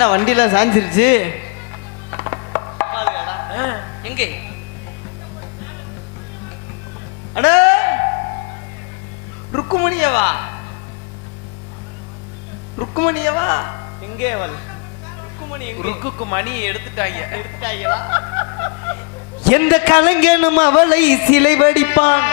என்ன வண்டியில சாஞ்சிருச்சு? எங்கே? அட! ருக்குமணியவா? ருக்குமணியவா? எங்கே அவள்? ருக்குமணி ருக்குக்கு மணி எடுத்துட்டாங்க. எடுத்துட்டாங்களா? எந்த கலைஞனும் அவளை சிலை வடிப்பான்.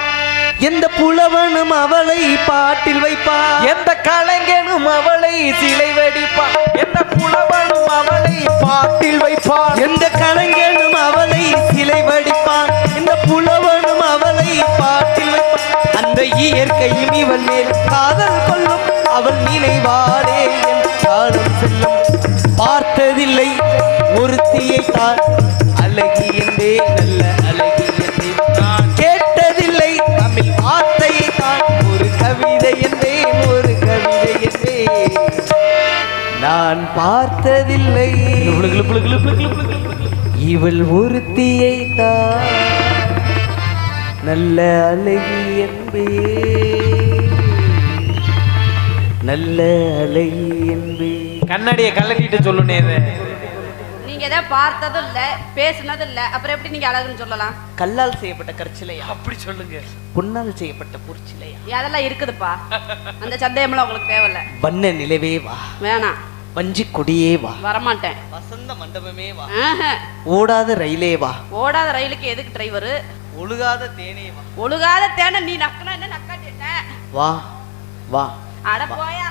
எந்த புலவனும் அவளை பாட்டில் வைப்பான் எந்த கலைஞனும் அவளை சிலை வெடிப்பான் எந்த புலவனும் அவளை பாட்டில் வைப்பான் எந்த கலைஞனும் அவளை சிலை வடிப்பான் இந்த புலவனும் அவளை பாட்டில் வைப்பான் அந்த இயற்கையும் இவள் மேல் காதல் கொள்ளும் அவள் நினைவாரே என் காலம் செல்லும். பார்த்ததில்லை ஒருத்தியை தான் அழகி என்றே பார்த்ததில்லை. இவள் ஒருத்தியை தான் நல்ல அழகி என்பே நல்ல அழகி என்பே கண்ணாடியை கலட்டிட்டு சொல்லுனே. நீங்க எதை பார்த்ததும் இல்ல பேசுனதும் இல்ல அப்புறம் எப்படி நீங்க அழகுன்னு சொல்லலாம்? கல்லால் செய்யப்பட்ட கற்சிலையா? அப்படி சொல்லுங்க. பொன்னால் செய்யப்பட்ட பொற்சிலையா அதெல்லாம் இருக்குதுப்பா. அந்த சந்தேகம்லாம் உங்களுக்கு தேவையில்ல. வண்ண நிலவே வா. வேணாம். வஞ்சி கொடியே வா. வரமாட்டேன். வசந்த மண்டபமே வா. ஆஹா. ஓடாத ரயிலே வா. ஓடாத ரயிலுக்கு எதுக்கு டிரைவரு ஒழுகாத தேனே வா. ஒழுகாத தேன நீ நக்குனா என்ன நக்காட்டி வா வா. அட போயா.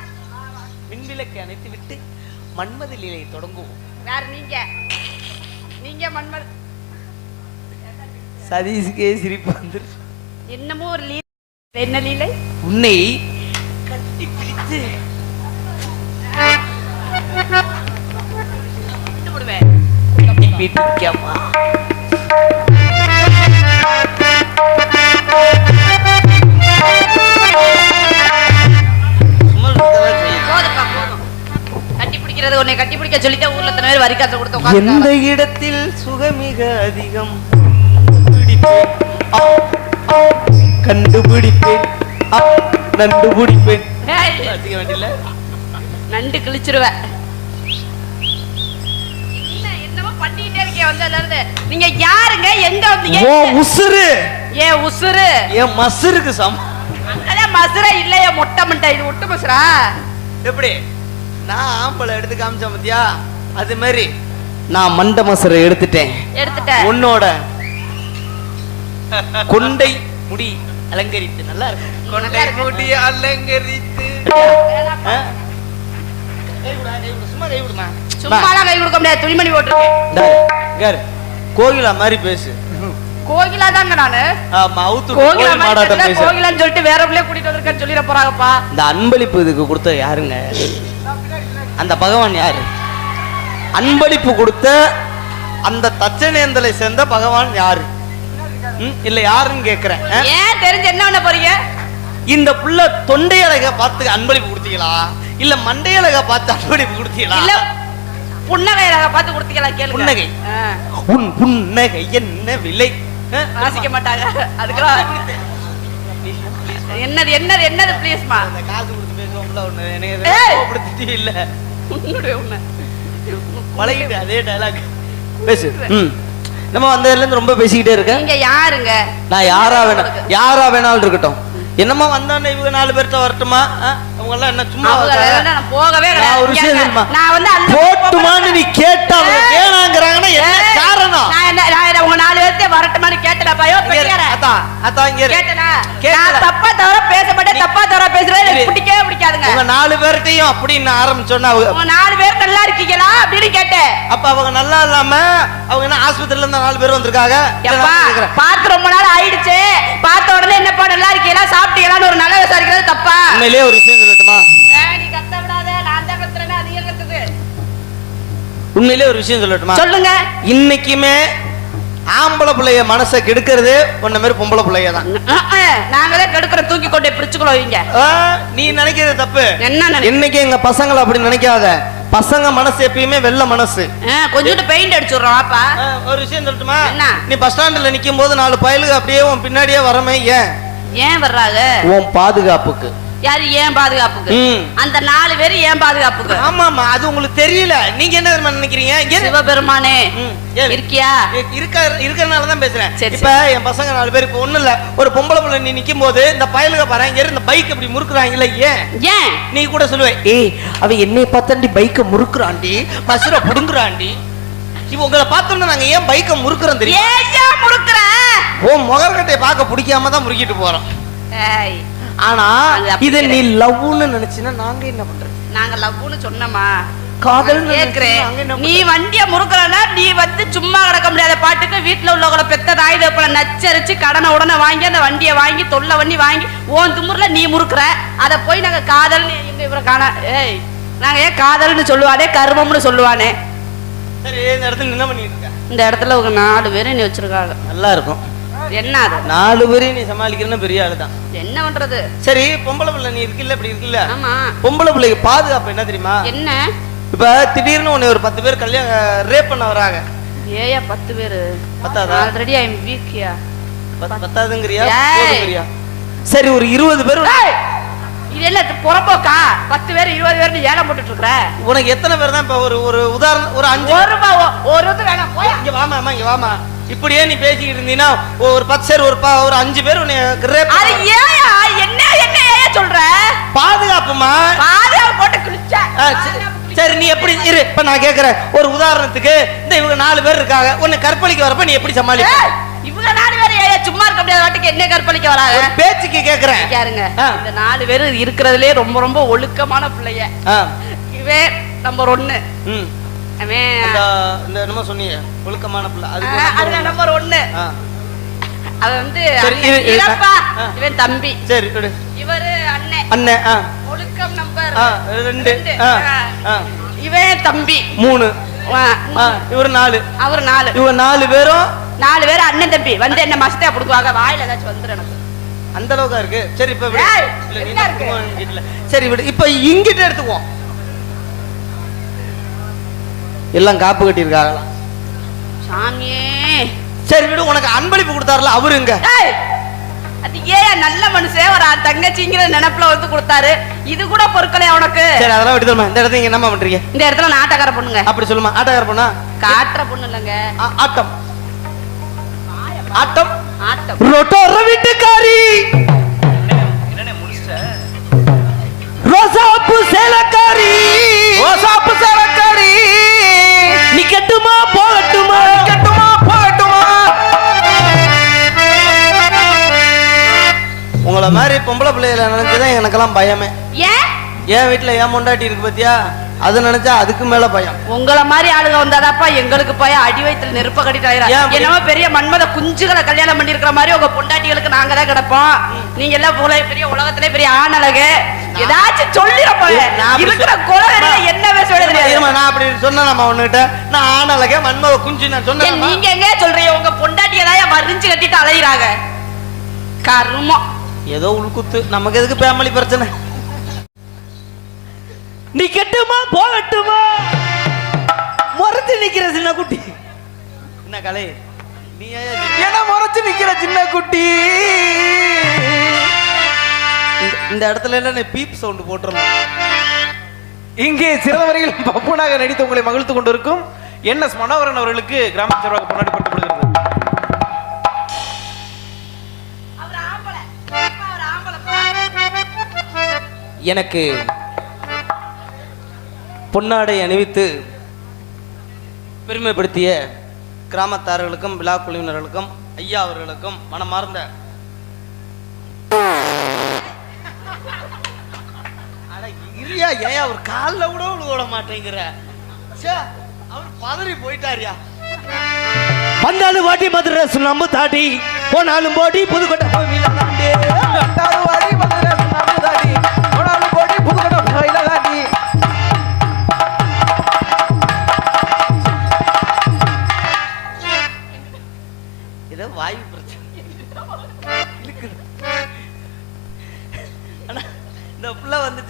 மின்விளக்கை அணைத்து விட்டு மன்மத லீலை தொடங்குவோம். வேற நீங்க. நீங்க மன்மர் சதீஷுக்கே சிரிப்பு வந்துருச்சு என்னமோ ஒரு லீலை என்ன லீலை? உன்னை கட்டி பிடித்து பிடிக்கிறது உன்னை கட்டி பிடிக்க சொல்லிட்டு ஊர்ல எத்தனை பேர் வரிக்காசை கொடுத்து எந்த உட்காந்து இடத்தில் சுகமிக அதிகம்? கண்டுபிடிப்பேன். வேண்டியல நண்டு கிழிச்சிருவேன். நீங்க யாருங்க? எங்க வந்தீங்க? ஓ உசுரு ஏன் உசுரு என் மசுருக்கு சம அங்கதான் மசுரா இல்லையா மொட்டை மண்டை. இது ஒட்டு மசுரா எப்படி? நான் ஆம்பளை எடுத்து காமிச்சேன் பாத்தியா? அது மாதிரி. நான் மண்ட மசுரை எடுத்துட்டேன். எடுத்துட்டேன். உன்னோட கொண்டை முடி அலங்கரித்து. நல்லா இருக்கு கொண்டை முடி அலங்கரித்து. சும்மா கை விடுமா சும்மாலாம் கை கொடுக்க முடியாது. துணிமணி போட்டுருக்கேன். கோகிலா மாதிரி பேசு. கோகிலா தாங்க நானு. ஆமா அவுத்து கோகிலா பேசு. கோகிலான்னு சொல்லிட்டு வேற பிள்ளைய கூட்டிட்டு வந்திருக்கேன்னு சொல்லிட போறாங்கப்பா. இந்த அன்பளிப்பு இதுக்கு கொடுத்த யாருங்க? அந்த பகவான் யாரு? அன்பளிப்பு கொடுத்த அந்த தச்சனேந்தலை சேர்ந்த பகவான் யாரு? இல்ல யாருன்னு கேக்குறேன்? ஏன் தெரிஞ்சு என்ன பண்ண போறீங்க? இந்த புள்ள தொண்டை அழக பார்த்து அன்பளிப்பு கொடுத்தீங்களா? இல்ல மண்டையழக பார்த்து அன்பளிப்பு கொடுத்தீங்களா? இல்ல புன்னகை ரக பார்த்து கொடுத்தீங்களா? கேளுங்க. புன்னகை. உன் புன்னகை என்ன விலை? வாசிக்க மாட்டாங்க. அதுக்கெல்லாம் என்னது என்னது என்னது ப்ளீஸ்மா அந்த காசு கொடுத்து பேசுவோம்ல ஒண்ணு எனக்கு இல்ல. உன்னுடைய உன்னை. பழகிட்டு அதே டயலாக் பேசு. நம்ம வந்ததுல இருந்து ரொம்ப பேசிக்கிட்டே இருக்க நீங்க யாருங்க? நான் யாரா வேணா யாரா வேணாலும் இருக்கட்டும். என்னம்மா வந்தானே இவங்க நாலு பேர்த்த வரட்டுமா? அவங்க எல்லாம் என்ன சும்மா அவங்க நான் போகவே நான் ஒரு விஷயம் தெரியுமா? நான் வந்து அந்த போட்டுமான்னு நீ கேட்டா அவங்க! வேணாங்கிறாங்கன்னா என்ன காரணம் நான் என்ன நான் உங்க நாலு பேர்த்தே வரட்டுமான்னு கேட்டல பயோ பெரியார அத்தா அத்தா இங்க. கேட்டனா. நான் தப்பா தவிர பேச மாட்டேன் தப்பா தவிர பேசுறது. எனக்கு பிடிக்கவே பிடிக்காதுங்க உங்க நாலு பேர்ட்டையும் அப்படின்னு ஆரம்பிச்சோன்னா அவங்க நாலு பேர் நல்லா இருக்கீங்களா அப்படின்னு கேட்டேன் அப்ப அவங்க நல்லா இல்லாம அவங்க என்ன ஆஸ்பத்திரியில இருந்து நாலு பேர் வந்திருக்காங்க நான். பார்த்து ரொம்ப நாள் ஆயிடுச்சு பார்த்த உடனே என்னப்பா நல்லா இருக்கீங்களா சாப்பிட்டீங்களான்னு ஒரு நல்ல விசாரிக்கிறது தப்பா? உண்மையிலேயே ஒரு விஷயம் சொல்லட்டுமா? உண்மையிலேயே ஒரு விஷயம் சொல்லட்டுமா? சொல்லுங்க. இன்னைக்குமே ஆம்பளை பிள்ளைய மனசை கெடுக்கிறது உன்ன மாதிரி பொம்பளை பிள்ளைய தான். நாங்களே கெடுக்கிற தூக்கி கொண்டு பிடிச்சுக்கிறோம் இங்க நீ நினைக்கிறது தப்பு. என்ன நினை- இன்னைக்கு எங்க பசங்களை அப்படி நினைக்காத. பசங்க மனசு எப்பயுமே வெள்ள மனசு. கொஞ்சோண்டு பெயிண்ட் அடிச்சுடுறோம் அப்பா ஒரு விஷயம் சொல்லட்டுமா? என்ன? நீ பஸ் ஸ்டாண்ட்ல நிக்கும் போது நாலு பயலுக அப்படியே உன் பின்னாடியே வரமே ஏன்? ஏன் வர்றாங்க? உன் பாதுகாப்புக்கு. யாரு ஏன் பாதுகாப்புக்கு. அந்த நாலு பேரு ஏன் பாதுகாப்புக்கு? ஆமாமா அது உங்களுக்கு தெரியல. நீங்க என்ன நினைக்கிறீங்க. சிவபெருமானே. இருக்கியா? இருக்க இருக்கறனால தான் பேசுறேன். சரி, இப்ப என் பசங்க நாலு பேர் இப்ப ஒண்ணு இல்ல ஒரு பொம்பளை புள்ள நீ நிக்கும் போது இந்த பயலுக பாரு இங்க இரு, இந்த பைக் இப்படி முறுக்குறாங்கல்ல ஏன்? ஏன்? நீ கூட சொல்லுவ ஏய் அவ என்னை பார்த்தாண்டி பைக்க முறுக்குறாண்டி மசுர புடுங்குறாண்டி இப்ப உங்களை பார்த்தோம்னா நாங்க ஏன் பைக்க முறுக்குறோம் தெரியும்? ஏன் முறுக்குற? ஓ முகர்கட்டையை பார்க்க பிடிக்காம தான் முறுக்கிட்டு போறோம். ஆனா இத நீ லவ்னு நினைச்சினா நாங்க என்ன பண்றது? நாங்க லவ்னு சொன்னோமா? காதல்னு நான் கேக்குறேன். நீ வண்டிய முறுக்குறனா நீ வந்து சும்மா கிடக்க முடியாத பாட்டுக்கு வீட்டுல உள்ளவங்கள பெத்த தாய் தப்பல நச்சரிச்சு கடனை உடனே வாங்கி அந்த வண்டியை வாங்கி தொல்லை பண்ணி வாங்கி ஓன் துமுறுல நீ முறுக்குற. அத போய் நாங்க காதல்னு எங்க இவரை காண ஏய் நாங்க ஏன் காதல்னு சொல்லுவானே கருமம்னு சொல்லுவானே? சரி இந்த இடத்துல என்ன பண்ணிட்டு இருக்க? இந்த இடத்துல ஒரு நாலு பேரும் நீ வச்சிருக்காங்க. நல்லா இருக்கும் என்ன அது? நாலு பேரையும் நீ சமாளிக்கிறன்னு பெரிய ஆளு தான். என்ன பண்றது? சரி பொம்பளை பிள்ளை நீ இருக்குல்ல இப்படி இருக்குல்ல ஆமா. பொம்பளை பிள்ளைக்கு பாதுகாப்பு என்ன தெரியுமா? என்ன? இப்ப திடீர்னு உன்னை ஒரு பத்து பேர் கல்யாணம் ரேப் பண்ண வராங்க ஏயா பத்து பேரு. பத்தாதா? ஆல்ரெடி ஐ எம் வீக்கியா பத்- பத்தாதுங்கிறியா. போதுங்கிறியா? சரி ஒரு இருபது பேர் இது என்ன புறம்போக்கா? பத்து பேர் இருபது பேர் ஏலம் போட்டுட்டு இருக்கிற உனக்கு எத்தனை பேர் தான் இப்ப ஒரு ஒரு உதாரணம் ஒரு அஞ்சு ஒரு ரூபாய் ஒ- ஒரு இது வேணாம் போயா. இங்க வாமா அம்மா, இங்க வாமா. இப்படியே நீ பேசிக்கிட்டு இருந்தீங்கன்னா ஒரு பத்து பேர் ஒரு ப- ஒரு அஞ்சு பேர் உன்னை ரேப் அது ஏயா? என்ன என்ன ஏயா சொல்ற? பாதுகாப்புமா? பாதுகாப்பு போட்டு குளிச்சா. சரி நீ எப்படி இரு இப்ப நான் கேக்குறேன். ஒரு உதாரணத்துக்கு இந்த இவங்க நாலு பேர் இருக்காங்க. உன்னை கற்பழிக்க வரப்ப நீ எப்படி சமாளிப்ப? நாலு பேர் சும்மா இருக்க முடியாத வாட்டுக்கு என்ன கற்பழிக்க வராங்க. பேச்சுக்கு கேக்குறேன். யாருங்க. இந்த நாலு பேர் இருக்கிறதுலே ரொம்ப ரொம்ப ஒழுக்கமான பிள்ளைய. இவன் நம்பர். அவன் இந்த என்னமோ சொன்னீங்க ஒழுக்கமான பிள்ளை. அதுல அவன் வந்து. இவன் தம்பி. சரி இவரு அண்ணன் அண்ணன் ஒழுக்கம் நம்பர் ரெண்டு. இவன் தம்பி. மூணு. இவர் நாலு. அவர் நாலு. இவங்க நாலு பேரும் நாலு பேர் அண்ணன் தம்பி. வந்து என்ன மசத்தையா புடுக்குவாங்க வாயில ஏதாச்சும் வந்துரும் எனக்கு. அந்த அளவுக்கா இருக்கு? சரி இப்ப என்ன. சரி விடு. இப்ப இங்கிட்ட எடுத்துக்குவோம். எல்லாம் காப்பு கட்டியிருக்காங்களா? சாமியே. சரி விடு. உனக்கு அன்பளிப்பு கொடுத்தாருல அவருங்க அது ஏன் நல்ல மனுஷன் ஒரு தங்கச்சிங்கிற நினைப்புல வந்து கொடுத்தாரு? இது கூட பொருட்களே உனக்கு? சரி அதெல்லாம் விட்டு இந்த இடத்துல நீங்க என்னம்மா பண்றீங்க? இந்த இடத்துல நான் ஆட்டக்கார பொண்ணுங்க. அப்படி சொல்லுமா? ஆட்டக்கார பொண்ணா? காட்டுற பொண்ணு இல்லைங்க. ஆட்டம். ஆட்டம். ஆட்டம். ரொட்டோர வீட்டுக்காரி. ரோசாப்பு சேலக்காரி. ரோசாப்பு சேலக்காரி. நீ கட்டுமா போகட்டுமா? கட்டுமா போகட்டுமா? உங்களை மாதிரி பொம்பளை பிள்ளைகளை நினைச்சுதான் எனக்கெல்லாம் பயமே. ஏன்? என் வீட்டுல ஏன் பொண்டாட்டி இருக்கு பாத்தியா? அது நினைச்சா அதுக்கு மேல பயம். உங்கள மாதிரி ஆளுங்க வந்தாதாப்பா எங்களுக்கு போய் அடி வயித்துல நெருப்ப கட்டிட்டு? என்னமோ பெரிய மன்மத குஞ்சுகளை கல்யாணம் பண்ணிருக்கிற மாதிரி உங்க பொண்டாட்டிகளுக்கு நாங்க தான் கிடப்போம். நீங்க எல்லாம் போல பெரிய உலகத்திலே பெரிய ஆணழகு. ஏதாச்சும் சொல்லிடப்போ இருக்கிற சொல்~ குலவெறியில என்ன பேச தெரியாது? இருமா, நான் அப்படி சொன்னா நம்ம உன்கிட்ட? நான் ஆனலக மன்மத குஞ்சு நான் சொன்னேன் நீங்க எங்க சொல்றீங்க? உங்க பொண்டாட்டி ஏதாவது மறிஞ்சு கட்டிட்டு அலையிறாங்க? கருமம். ஏதோ உள்குத்து. நமக்கு எதுக்கு ஃபேமிலி பிரச்சனை? நீ கெட்டுமா போகட்டுமா? முறைச்சு நிக்கிற சின்ன குட்டி. என்ன கலை? நீ ஏன் சின்ன- என முறைச்சு நிக்கிற சின்ன குட்டி. இந்த- இடத்துல என்ன நீ பீப் சவுண்ட் போட்டுறணும்? இங்கே சிறந்த வரையில் பப்புனாக நடித்து உங்களை மகிழ்த்து கொண்டிருக்கும் என் எஸ் மனோகரன் அவர்களுக்கு கிராம சார்பாக பொன்னாடி படுத்தப்படுகிறது அவர் ஆம்பளை. அவர் ஆம்பளைப்பா எனக்கு பொன்னாடை அணிவித்து பெருமைப்படுத்திய கிராமத்தார்களுக்கும் விழா குழுவினர்களுக்கும் ஐயா அவர்களுக்கும் மனமார்ந்த இருயா ஏன் அவர் காலில் கூட விழுக மாட்டேங்கிற. ச்சே, அவர் பதறி போயிட்டாருயா. வந்தாலும் வாட்டி மதுரை சுண்ணாம்பு தாட்டி போனாலும் போட்டி புதுக்கோட்டை கோவில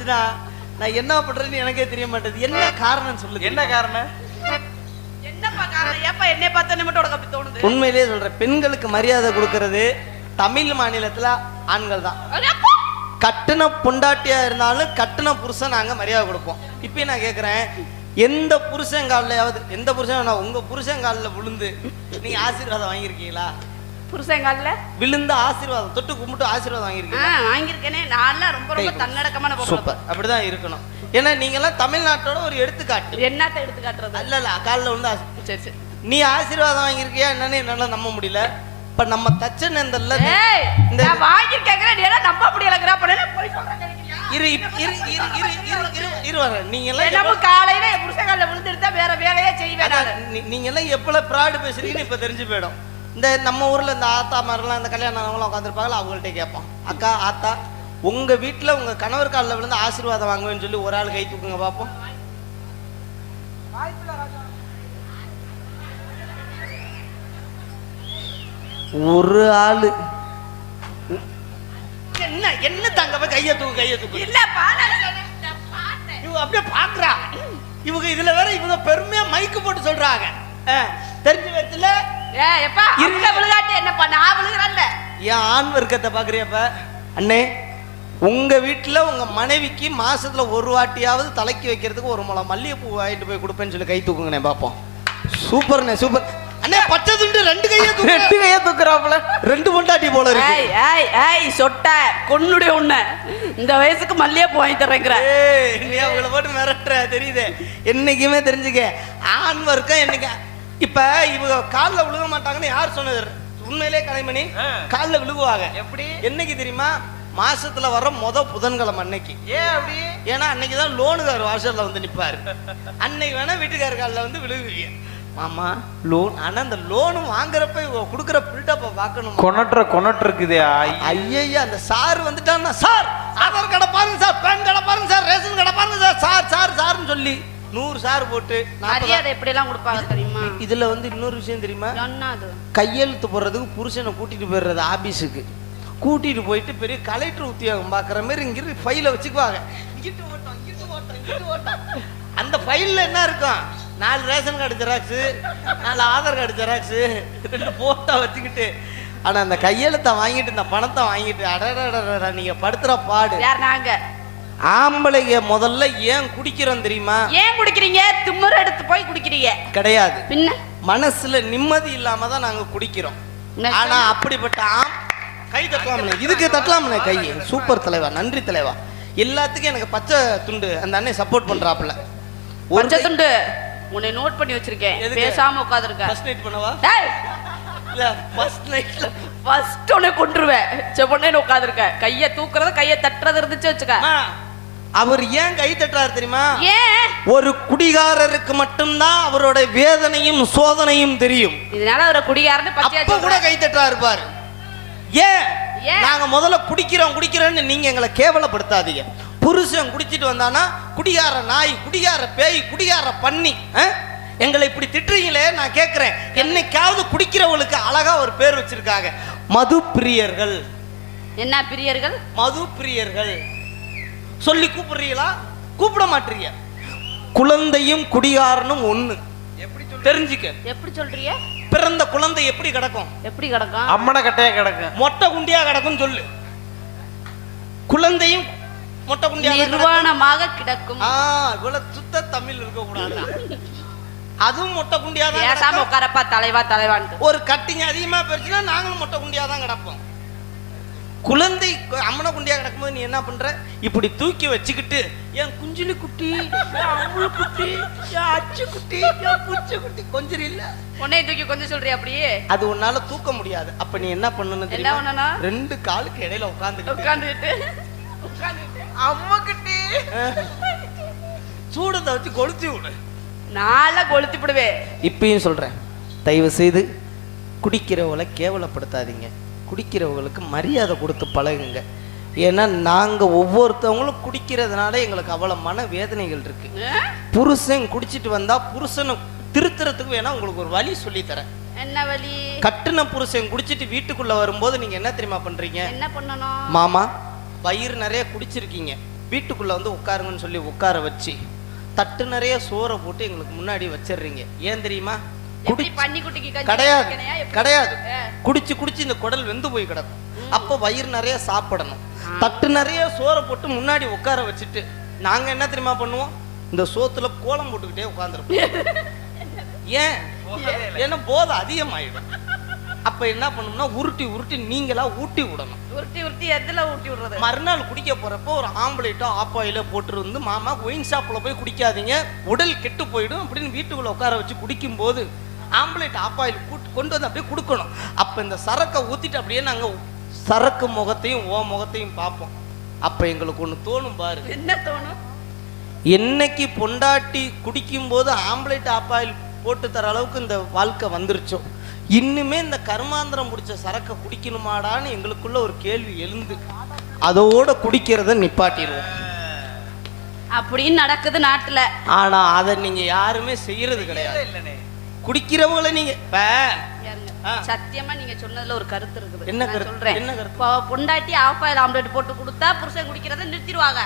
புள்ள வந்துச்சுன்னா நான் என்ன பண்றேன்னு எனக்கே தெரிய மாட்டேது. என்ன காரணம் சொல்லுது என்ன காரணம்? உண்மையிலேயே சொல்றேன். பெண்களுக்கு மரியாதை கொடுக்கறது தமிழ் மாநிலத்துல ஆண்கள் தான்! கட்டுன பொண்டாட்டியா இருந்தாலும் கட்டுன புருஷன் நாங்க மரியாதை கொடுப்போம். இப்போ நான் கேக்குறேன். எந்த புருஷன் காலிலையாவது எந்த புருஷன் உங்க புருஷன் காலில் விழுந்து நீங்க ஆசீர்வாதம் வாங்கியிருக்கீங்களா? புருஷங்கால விழுந்து ஆசீர்வாதம் தொட்டு கும்பிட்டு ஆசீர்வாதம் வாங்கியிருக்கேன் வாங்கியிருக்கேனே. நான்லாம் ரொம்ப ரொம்ப தன்னடக்கமான சூப்பர் அப்படிதான் இருக்கணும். ஏன்னா நீங்க எல்லாம் தமிழ்நாட்டோட ஒரு எடுத்துக்காட்டு. என்னத்த எடுத்துக்காட்டுறது? இல்ல இல்ல காலில் வந்து சரி நீ ஆசீர்வாதம் வாங்கியிருக்கியா என்னன்னு என்னால நம்ப முடியல. இப்ப நம்ம தச்சன் இந்த இந்த வாங்கியிருக்கேன் என்னால நம்ப முடியலங்கிறா பண்ண போய் சொல்றேன் இரு இரு இரு இரு இரு இரு இரு வர நீங்க எல்லாம் காலையில புருஷ காலில் விழுந்துருந்தா வேற வேலையே செய்வேன் நீங்க எல்லாம் எவ்வளவு பிராடு பேசுறீங்கன்னு இப்ப தெரிஞ்சு போயிடும். இந்த நம்ம ஊர்ல இந்த ஆத்தா மாதிரிலாம் இந்த கல்யாணம் ஆனவங்களாம் உட்காந்துருப்பாங்களா அவங்கள்ட்ட கேட்போம் அக்கா ஆத்தா உங்க வீட்டுல உங்க கணவர் காலில் விழுந்து ஆசீர்வாதம் வாங்குவேன்னு சொல்லி ஒரு ஆள் கை தூக்குங்க பாப்போம். ஒரு ஆளு. என்ன என்ன தங்க போய் கையை தூக்கு கையை தூக்கு? இல்லப்பா. இவங்க அப்படியே பாக்குறா இவங்க இதுல வேற இவங்க பெருமையா மைக்கு போட்டு சொல்றாங்க. தெரிஞ்சு வச்சுல என்னப்பா, நான் விழுகுறேன்ல. என் ஆண் வர்க்கத்தை பாக்குறியப்ப? அண்ணே உங்க வீட்டுல உங்க மனைவிக்கு மாசத்துல ஒரு வாட்டியாவது தலைக்கு வைக்கிறதுக்கு ஒரு முளம் மல்லிகைப்பூ வாங்கிட்டு போய் கொடுப்பேன்னு சொல்லி கை தூக்குங்கண்ணே பாப்போம். சூப்பர்ண்ணே சூப்பர். அண்ணே பச்சை துண்டு ரெண்டு கையை தூக்கு ரெண்டு கையை தூக்குறாப்புல. ரெண்டு பொண்டாட்டி போல இருக்கு. ஏய், ஏய், ஏய், சொட்ட, கொன்னுடைய உன்னை. இந்த வயசுக்கு மல்லிகைப்பூ வாங்கி தர்றேங்கிற. ஏய், நீ அவங்கள போட்டு மிரட்டுற தெரியுது. என்னைக்குமே தெரிஞ்சுக்க. ஆண் வர்க்கம் என்னைக்கு இப்ப இவங்க கால்ல விழுக மாட்டாங்கன்னு யார் சொன்னது? உண்மையிலே கலைமணி. கால்ல விழுகுவாங்க. எப்படி? என்னைக்கு தெரியுமா? மாசத்துல வர முத புதன்கிழமை அன்னைக்கு. ஏன் அப்படி? ஏன்னா அன்னைக்கு தான் லோனுக்கார் வாசல்ல வந்து நிப்பாரு. அன்னைக்கு வேணா வீட்டுக்கார காலில் வந்து விழுகுவீங்க. மாமா லோன் ஆனா அந்த லோன் வாங்குறப்ப இவங்க கொடுக்குற பில்டப்பை பார்க்கணும்? கொனட்டுற கொனட்டு இருக்குதே ஐயய்யா அந்த சார் வந்துட்டான்னா சார் ஆதார் கடை பாருங்க சார் பேன் கடை பாருங்க சார் ரேஷன் கடை பாருங்க சார் சார் சார் சார்னு சொல்லி நூறு சார் போட்டு மரியாதை எப்படியெல்லாம் கொடுப்பாங்க தெரியுமா? இதுல வந்து இன்னொரு விஷயம் தெரியுமா? கையெழுத்து போடுறதுக்கு புருஷனை கூட்டிட்டு போயிடுறது ஆபீஸுக்கு. கூட்டிட்டு போயிட்டு பெரிய கலெக்டர் உத்தியோகம் பார்க்குற மாதிரி இங்கிட்டு ஃபைலை வச்சுக்குவாங்க. இங்கிட்டு ஓட்டம் இங்கிட்டு ஓட்டம் இங்கிட்டு ஓட்டம். அந்த ஃபைல்ல என்ன இருக்கும்? நாலு ரேஷன் கார்டு ஜெராக்ஸு நாலு ஆதார் கார்டு ஜெராக்ஸு ரெண்டு போட்டோ வச்சுக்கிட்டு. ஆனா அந்த கையெழுத்தை வாங்கிட்டு இந்த பணத்தை வாங்கிட்டு அடடடடா நீங்க படுத்துற பாடு. யார் நாங்க? ஆம்பளைங்க முதல்ல ஏன் குடிக்கிறோம் தெரியுமா? ஏன் குடிக்கிறீங்க? திமிரு எடுத்து போய் குடிக்கிறீங்க. கிடையாது. பின்ன? மனசுல நிம்மதி இல்லாம தான் நாங்க குடிக்கிறோம். ஆனா அப்படிப்பட்ட ஆம் கை தட்டலாம்னே இதுக்கு தட்டலாம்னே கை. சூப்பர் தலைவா நன்றி தலைவா. எல்லாத்துக்கும் எனக்கு பச்சை துண்டு. அந்த அண்ணன் சப்போர்ட் பண்றாப்புல. பச்சை துண்டு. உன்னை நோட் பண்ணி வச்சிருக்கேன்? பேசாம உட்காந்துருக்க ஃபர்ஸ்ட் நைட் பண்ணவா? டேய்! இல்ல ஃபர்ஸ்ட் நைட்ல ஃபர்ஸ்ட் உன்னை கொன்றுவேன். செவனே உட்காந்துருக்க கைய தூக்குறது கைய தட்டுறது இருந்துச்சு வச்சுக்க. அவர் ஏன் கை தட்டுறாரு தெரியுமா? ஒரு குடிகாரருக்கு மட்டும்தான் அவரோட வேதனையும் சோதனையும் தெரியும். இதனால அவரை குடிகாரன்னு அப்ப கூட கை தட்டுறாரு பாரு. ஏன்? நாங்க முதல்ல குடிக்கிறோம் குடிக்கிறோம்னு நீங்க எங்களை கேவலப்படுத்தாதீங்க. புருஷன் குடிச்சிட்டு வந்தானா குடிகார நாய் குடிகார பேய் குடிகார பண்ணி? எங்களை இப்படி திட்டுறீங்களே நான் கேட்கிறேன் என்னைக்காவது குடிக்கிறவங்களுக்கு அழகா ஒரு பேர் வச்சிருக்காங்க. மது பிரியர்கள் என்ன பிரியர்கள்? மது பிரியர்கள் சொல்லி கூப்பிடுறீங்களா? கூப்பிட மாட்டீங்க. குழந்தையும் குடிகாரனும் ஒண்ணு. தெரிஞ்சுக்க. எப்படி சொல்றீங்க? பிறந்த குழந்தை எப்படி கிடக்கும்? எப்படி கிடக்கும்? அம்மனை கட்டையா கிடக்கும். மொட்டை குண்டியா கிடக்கும் சொல்லு. குழந்தையும் மொட்டை குண்டியா. நிர்வாணமாக கிடக்கும். இவ்வளவு சுத்த தமிழ் இருக்க கூடாது அதுவும் மொட்டை குண்டியா தான். உட்காரப்பா தலைவா தலைவான்ட்டு. ஒரு கட்டிங்க அதிகமா போச்சுன்னா நாங்களும் மொட்டை குண்டியா தான் கிடப்போம். குழந்தை அம்மனை குண்டியா கிடக்கும்போது நீ என்ன பண்ற? இப்படி தூக்கி வச்சுக்கிட்டு என் குஞ்சிலி குட்டி என் குட்டி என் அச்சு குட்டி என் பூச்சி குட்டி. கொஞ்சம் இல்ல உன்னை தூக்கி கொஞ்சம் சொல்றியா அப்படியே? அது உன்னால தூக்க முடியாது. அப்ப நீ என்ன பண்ணணும் என்ன தெரியுமா? ரெண்டு காலுக்கு இடையில உட்காந்துட்டு உட்காந்துட்டு அம்மா கிட்டே. சூடத்தை வச்சு கொளுத்தி விடு. நாளா கொளுத்தி விடுவேன். இப்பயும் சொல்றேன். தயவு செய்து குடிக்கிறவங்களை கேவலப்படுத்தாதீங்க. குடிக்கிறவங்களுக்கு மரியாதை கொடுத்து பழகுங்க. ஏன்னா நாங்க ஒவ்வொருத்தவங்களும் குடிக்கிறதுனால எங்களுக்கு அவ்வளவு மன வேதனைகள் இருக்கு. புருஷன் குடிச்சிட்டு வந்தா புருஷனை திருத்துறதுக்கு வேணா உங்களுக்கு ஒரு வழி சொல்லித் தரேன் என்ன வழி? கட்டுன புருஷன் குடிச்சிட்டு வீட்டுக்குள்ள வரும்போது நீங்க என்ன தெரியுமா பண்றீங்க? என்ன பண்ணணும்? மாமா வயிறு நிறைய குடிச்சிருக்கீங்க. வீட்டுக்குள்ள வந்து உட்காருங்கன்னு சொல்லி உட்கார வச்சு தட்டு நிறைய சோறை போட்டு எங்களுக்கு முன்னாடி வச்சிடுறீங்க. ஏன் தெரியுமா? கிடையாது? கிடையாது. குடிச்சு குடிச்சு இந்த குடல் வெந்து போய் கிடக்கும். அப்போ வயிறு நிறைய சாப்பிடணும். தட்டு நிறைய சோறை போட்டு முன்னாடி உட்கார வச்சுட்டு நாங்க என்ன தெரியுமா பண்ணுவோம்? இந்த சோத்துல கோலம் போட்டுக்கிட்டே உட்காந்துருப்போம் ஏன்? ஏன்னா போதை அதிகமாயிடும். அப்ப என்ன பண்ணணும்னா உருட்டி உருட்டி நீங்களா ஊட்டி விடணும். உருட்டி உருட்டி எதுல ஊட்டி விடுறது? மறுநாள் குடிக்க போறப்போ ஒரு ஆம்பளைட்டோ ஆப்பாயிலோ போட்டு வந்து மாமா ஒயின் ஷாப்ல போய் குடிக்காதீங்க. உடல் கெட்டு போயிடும். அப்படின்னு வீட்டுக்குள்ள உட்கார வச்சு குடிக்கும் போது ஆம்பளைட் ஆப்பாயில் கூட்டு கொண்டு வந்து அப்படியே கொடுக்கணும். அப்ப இந்த சரக்கை ஊத்திட்டு அப்படியே நாங்க சரக்கு முகத்தையும் ஓ முகத்தையும் பார்ப்போம். அப்ப எங்களுக்கு ஒண்ணு தோணும் பாரு என்ன தோணும்? என்னைக்கு பொண்டாட்டி குடிக்கும் போது ஆம்பளைட் ஆப்பாயில் போட்டு தர அளவுக்கு இந்த வாழ்க்கை வந்துருச்சோ? இன்னுமே இந்த கர்மாந்திரம் பிடிச்ச சரக்கை குடிக்கணுமாடான்னு எங்களுக்குள்ள ஒரு கேள்வி எழுந்து அதோட குடிக்கிறத நிப்பாட்டிடுவோம். அப்படின்னு நடக்குது நாட்டுல. ஆனா அதை நீங்க யாருமே செய்யறது கிடையாது. குடிக்கிறவங்கள நீங்க. சத்தியமா நீங்க சொன்னதுல ஒரு கருத்து இருக்குது. என்ன? சொல்றேன். பொண்டாட்டி ஆஃப் ஆயில் ஆம்லெட் போட்டு கொடுத்தா புருஷன் குடிக்கிறத நிறுத்திடுவாங்க.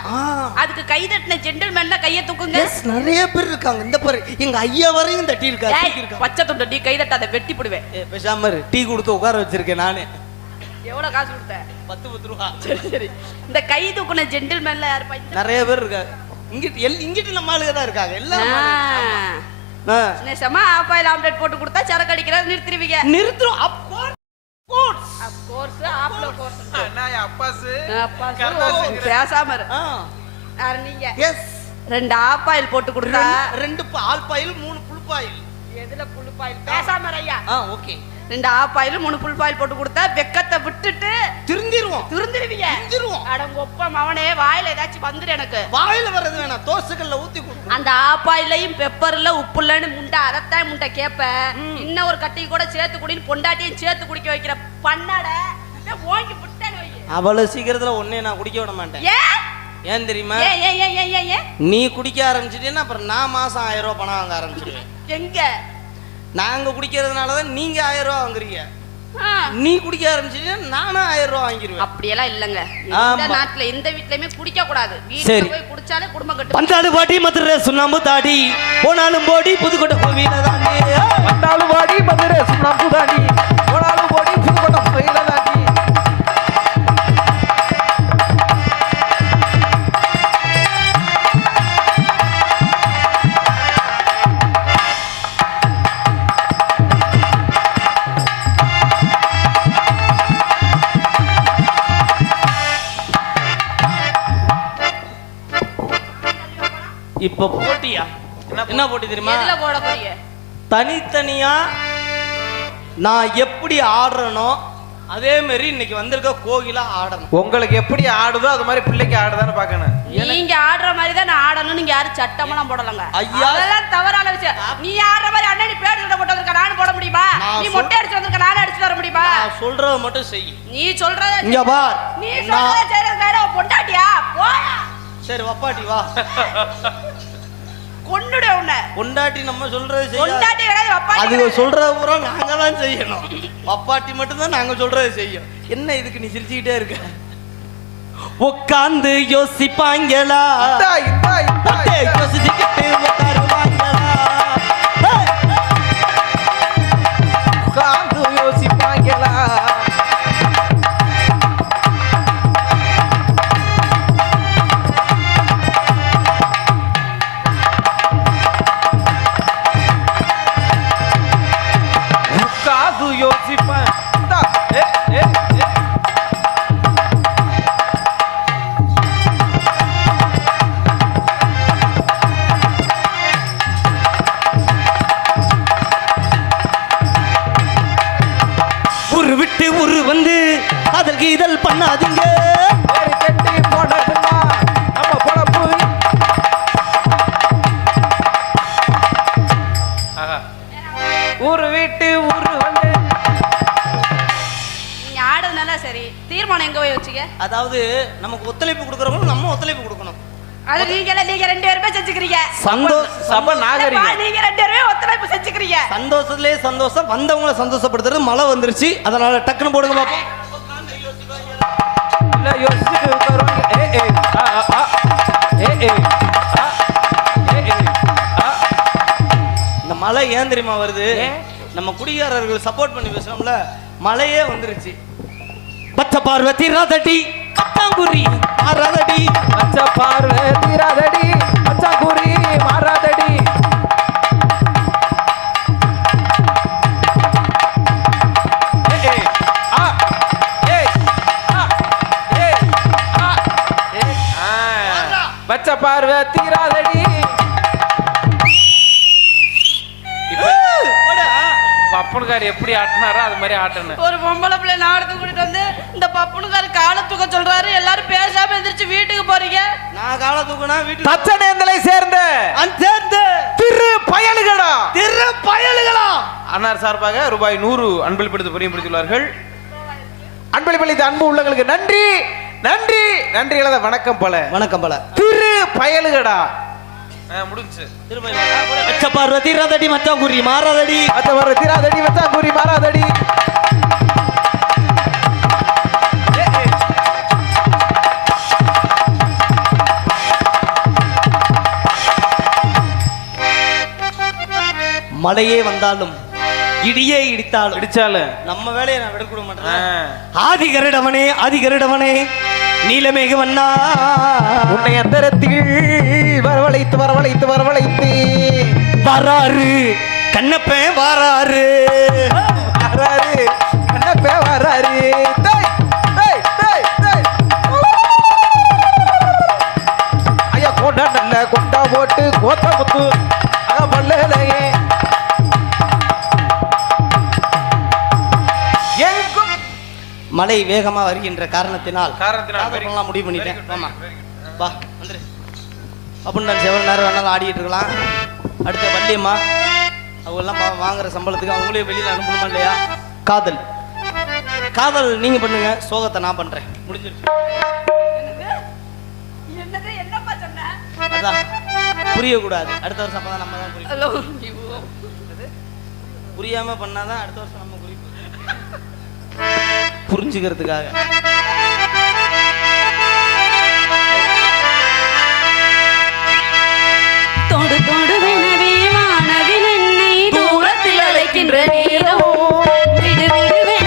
அதுக்கு கை தட்டின ஜென்டில்மேன்ல கைய தூக்குங்க. நிறைய பேர் இருக்காங்க. இந்த பாரு எங்க ஐயா வரையும் தட்டி இருக்காரு. பச்சை துண்டை நீ கை தட்டாத வெட்டி போடுவேன். பேசாம. டீ கொடுத்து உட்கார வச்சிருக்கேன் நானு. எவ்வளவு காசு கொடுத்த? பத்து பத்து ரூபா. சரி சரி. இந்த கை தூக்குன ஜென்டில்மேன்ல யாரு நிறைய பேர் இருக்காங்க. இங்கிட்டு இங்கிட்டு நம்ம ஆளுங்க தான் இருக்காங்க. எல்லாம் ஆ. நெசமா ஆஃப் ஆயில் ஆம்லெட் போட்டு கொடுத்தா சரக்கு அடிக்கிறத நிறுத்திடுவீங்க நிறுத்துறோம். அப்பா பேசாம நீங்க. ரெண்டு ஆப் ஆயில் போட்டு கொடுத்தா ரெண்டு- ரெண்டு பால் பாயில் மூணு புல் பாயில் எதுல புல் பாயில் பேசாம ஐயா. ஆ ஓகே ரெண்டு ஆயில் மூணு புல் பாயில் போட்டு கொடுத்தா வெக்கத்தை விட்டுட்டு திருந்திருவோம். திருந்திருவீங்க. திருந்திருவோம். அடங்கொப்ப மவனே வாயில ஏதாச்சும் வந்துரு எனக்கு. வாயில வர்றது வேணாம். தோசைகள்ல ஊத்தி கொடுக்கணும் அந்த ஆப்பாயிலையும் பெப்பர்ல உப்பு இல்லைன்னு முண்டை அதைத்தான் முண்டை கேப்ப இன்னும் ஒரு கட்டி கூட சேர்த்து குடின்னு பொண்டாட்டியும் சேர்த்து குடிக்க வைக்கிற பண்ணாட ஓங்கி விட்டேன்னு. அவ்வளவு சீக்கிரத்துல ஒன்னே நான் குடிக்க விட மாட்டேன். ஏன்? தெரியுமா? நீ குடிக்க ஆரம்பிச்சிட்டேன்னா அப்புறம் நான் மாசம் ஆயிரம் ரூபாய் பணம் வாங்க ஆரம்பிச்சிடுவேன். எங்க? நாங்க குடிக்கிறதுனால தான் நீங்க ஆயிரம் ரூபாய் வாங்குறீங்க. நீ குடிக்க ஆரம்பிச்சிட்டீங்கன்னா நானும் ஆயிரம் ரூபாய் வாங்கிடுவேன் அப்படியெல்லாம் இல்லங்க. இந்த. நாட்டுல எந்த வீட்லயுமே குடிக்க கூடாது. சரி. வீட்டுல போய் குடிச்சாலே குடும்பம் கட்டு பந்தாடு பாட்டி மதுரை சுண்ணாம்பு தாடி. போனாலும் போடி புதுக்கோட்டை கோவில தாண்டி வந்தாலும் வாடி மதுரை சுண்ணாம்பு தாண்டி போனாலும் போடி இப்ப போட்டியா? என்ன போட்டி தெரியுமா? தனித்தனியா நான் எப்படி ஆடுறனோ அதே மாதிரி இன்னைக்கு வந்திருக்க கோகிலா ஆடணும். உங்களுக்கு எப்படி ஆடுதோ அது மாதிரி பிள்ளைக்கு ஆடுதான்னு பார்க்கணும். நீங்க ஆடுற மாதிரி தான் நான் ஆடணும் நீங்க யாரும் சட்டமெல்லாம் போடலங்க. ஐயா. அதெல்லாம் தவறான விஷயம். நீ ஆடுற மாதிரி அண்ணன் நீ பேர் சொல்ல போட்டு வந்திருக்க நானும் போட முடியுமா? நீ மொட்டை அடிச்சு வந்திருக்க நானும் அடிச்சுட்டு வர முடியுமா? நான் சொல்றத மட்டும் செய் நீ சொல்றத இங்க பார். நீ சொல்றத செய்யறது வேற பொண்டாட்டியா? போயா சரி வப்பாட்டி வா. கொன்னுடு உன்னை பொண்டாட்டி நம்ம சொல்றது அதுங்க கிடையாது. சொல்றத பூரா நாங்க தான் செய்யணும். வப்பாட்டி மட்டும்தான் நாங்க சொல்றதை செய்யும் என்ன இதுக்கு நீ சிரிச்சுக்கிட்டே இருக்க? உட்காந்து யோசிப்பாங்களா? அதாவது நமக்கு ஒத்துழைப்பு கொடுக்குறவங்க நம்ம ஒத்துழைப்பு கொடுக்கணும். அது நீங்க நீங்க ரெண்டு பேருமே செஞ்சுக்கிறீங்க. சந்தோஷ் சப இல்லப்பா, நாகரிகம். நீங்க ரெண்டு பேருமே ஒத்துழைப்பு செஞ்சுக்கிறீங்க. சந்தோஷத்திலே சந்தோஷம் வந்தவங்கள சந்தோஷப்படுத்துறது மழை வந்துருச்சு. அதனால டக்குன்னு போடுங்க பாப்போம். இல்ல ஏ ஏ ஆ ஆ, ஏ மழை ஏன் தெரியுமா வருது? நம்ம குடிகாரர்கள் சப்போர்ட் பண்ணி பேசுறோம்ல. மழையே வந்துருச்சு. பச்ச பார்வதி ரதடி அத்தாங்குரி மாரதடி பச்ச பார்வதி ரதடி அச்சாங்குரி மாரதடி பச்ச பார்வதி ராதடி. பப்பனுக்கார் எப்படி ஆட்டினாரோ அது மாதிரி ஆட்டணும் ஒரு பொம்பளை பிள்ளை நாடத்து கூட்டிட்டு வந்து பப்புனுக்காரு காலை தூக்க சொல்றாரு. எல்லாரும் பேசாம எந்திரிச்சு வீட்டுக்கு போறீங்க. நான் காலை தூக்குனா வீட்டுக்கு தச்சனேந்தலை சேர்ந்த அந்த திரு பயலுகடா திரு பயலுகளா அன்னார் சார்பாக ரூபாய் நூறு அன்பளிப்படுத்த புரியப்படுத்தியுள்ளார்கள். அன்பளிப்பளித்த அன்பு உள்ளங்களுக்கு நன்றி நன்றி நன்றி இழந்த வணக்கம் பல. வணக்கம் பல. திரு பயலுகடா முடிஞ்சு அச்ச பார்வதி ரதடி மச்சான் குறி மாறாதடி அத்த வர தீராதடி வச்சா கூறி மாறாதடி மழையே வந்தாலும் இடியே இடித்தாலும் இடிச்சாலும். நம்ம வேலையை நான் விடக்கூட மாட்டேன். ஆதி கருடவனே ஆதி கருடவனே நீலமேக வண்ணா உன்னை அந்தரத்தில் வரவழைத்து வரவழைத்து வரவழைத்து வராரு கண்ணப்பன் வாராரு. வராரு கண்ணப்பே வராரு. ஐயா கொண்டா நல்ல கொண்டா போட்டு கோத்த முத்து மழை வேகமா வருகின்ற காரணத்தினால். காரணத்தினால் முடிவு பண்ணிட்டேன். very good, ஆமா. very good. வா வந்துரு. அப்படின்னு நான் நேரம் வேணாலும் ஆடிட்டு இருக்கலாம். அடுத்த வள்ளியம்மா அவங்க எல்லாம் பா- வாங்குற சம்பளத்துக்கு அவங்களே வெளியில அனுப்பணுமா இல்லையா? காதல். காதல் நீங்க பண்ணுங்க சோகத்தை நான் பண்றேன். முடிஞ்சிருச்சு. என்னது? என்னப்பா சொன்ன? அதான். புரியக்கூடாது. அடுத்த வருஷம் அப்பதான் நம்ம தான் புரியும் ஹலோ புரியாம பண்ணாதான் அடுத்த வருஷம் நம்ம குறிப்பு. புரிஞ்சுக்கிறதுக்காக. தொடு தொடுவெனவே வானவில் என்னை தூரத்தில் அழைக்கின்ற நேரம். விடு விடுவே